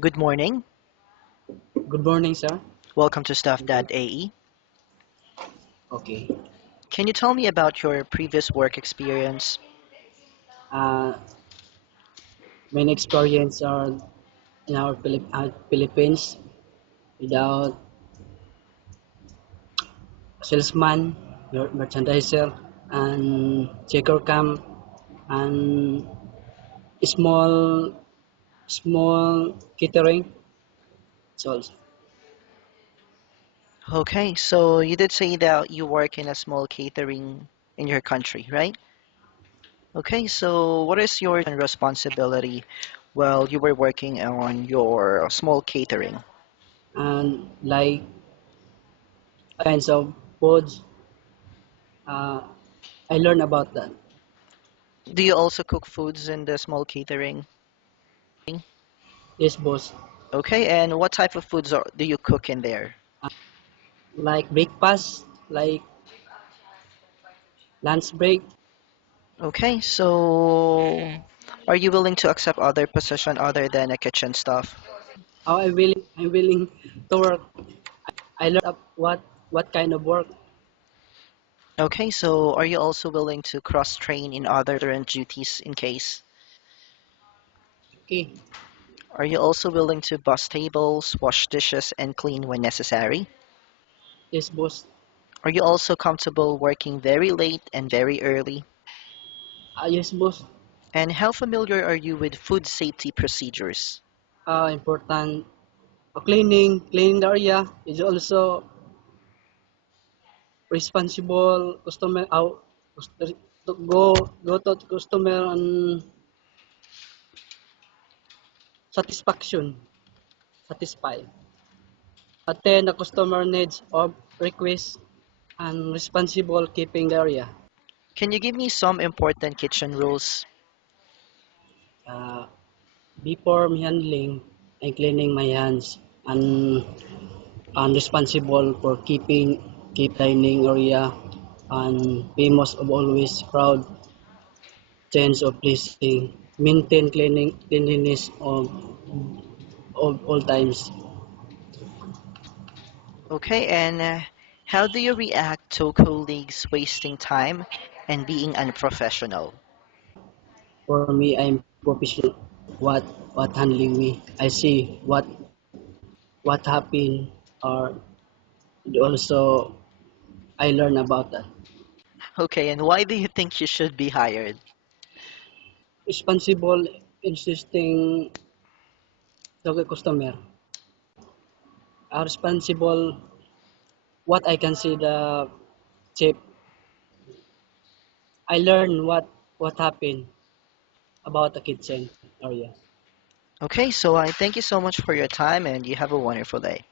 Good morning. Good morning, sir. Welcome to Stuff.ae. Okay. Can you tell me about your previous work experience? Uh, main experience are in our Philippines without salesman, merchandiser, and checker cam, and small small catering. So Okay, so you did say that you work in a small catering in your country, right? Okay, so what is your responsibility while you were working on your small catering? and like kinds of foods, uh, I learned about that. Do you also cook foods in the small catering? Yes, boss. Okay, and what type of foods do you cook in there? Like breakfast, like lunch break. Okay, so are you willing to accept other position other than a kitchen staff? How I'm willing to work. I learned up what kind of work. Okay, so are you also willing to cross-train in other different duties in case? Okay. Are you also willing to bus tables, wash dishes, and clean when necessary? Yes, boss. Are you also comfortable working very late and very early? Yes, boss. And how familiar are you with food safety procedures? Important. Cleaning the area is also responsible customer. To go to customer and satisfaction. Satisfy. Attend the customer needs or requests and responsible keeping the area. Can you give me some important kitchen rules? Uh, Before me handling and cleaning my hands and I'm responsible for keep dining area and famous of always crowd change of placing maintain cleanliness of all times. Okay, and how do you react to colleagues wasting time and being unprofessional? For me, I'm professional. What what handling me? I see what happened or also I learn about that. Okay, and why do you think you should be hired? Responsible insisting to the customer. Responsible what I can see the chip. I learn what happened about the kitchen area. Okay, so I thank you so much for your time and you have a wonderful day.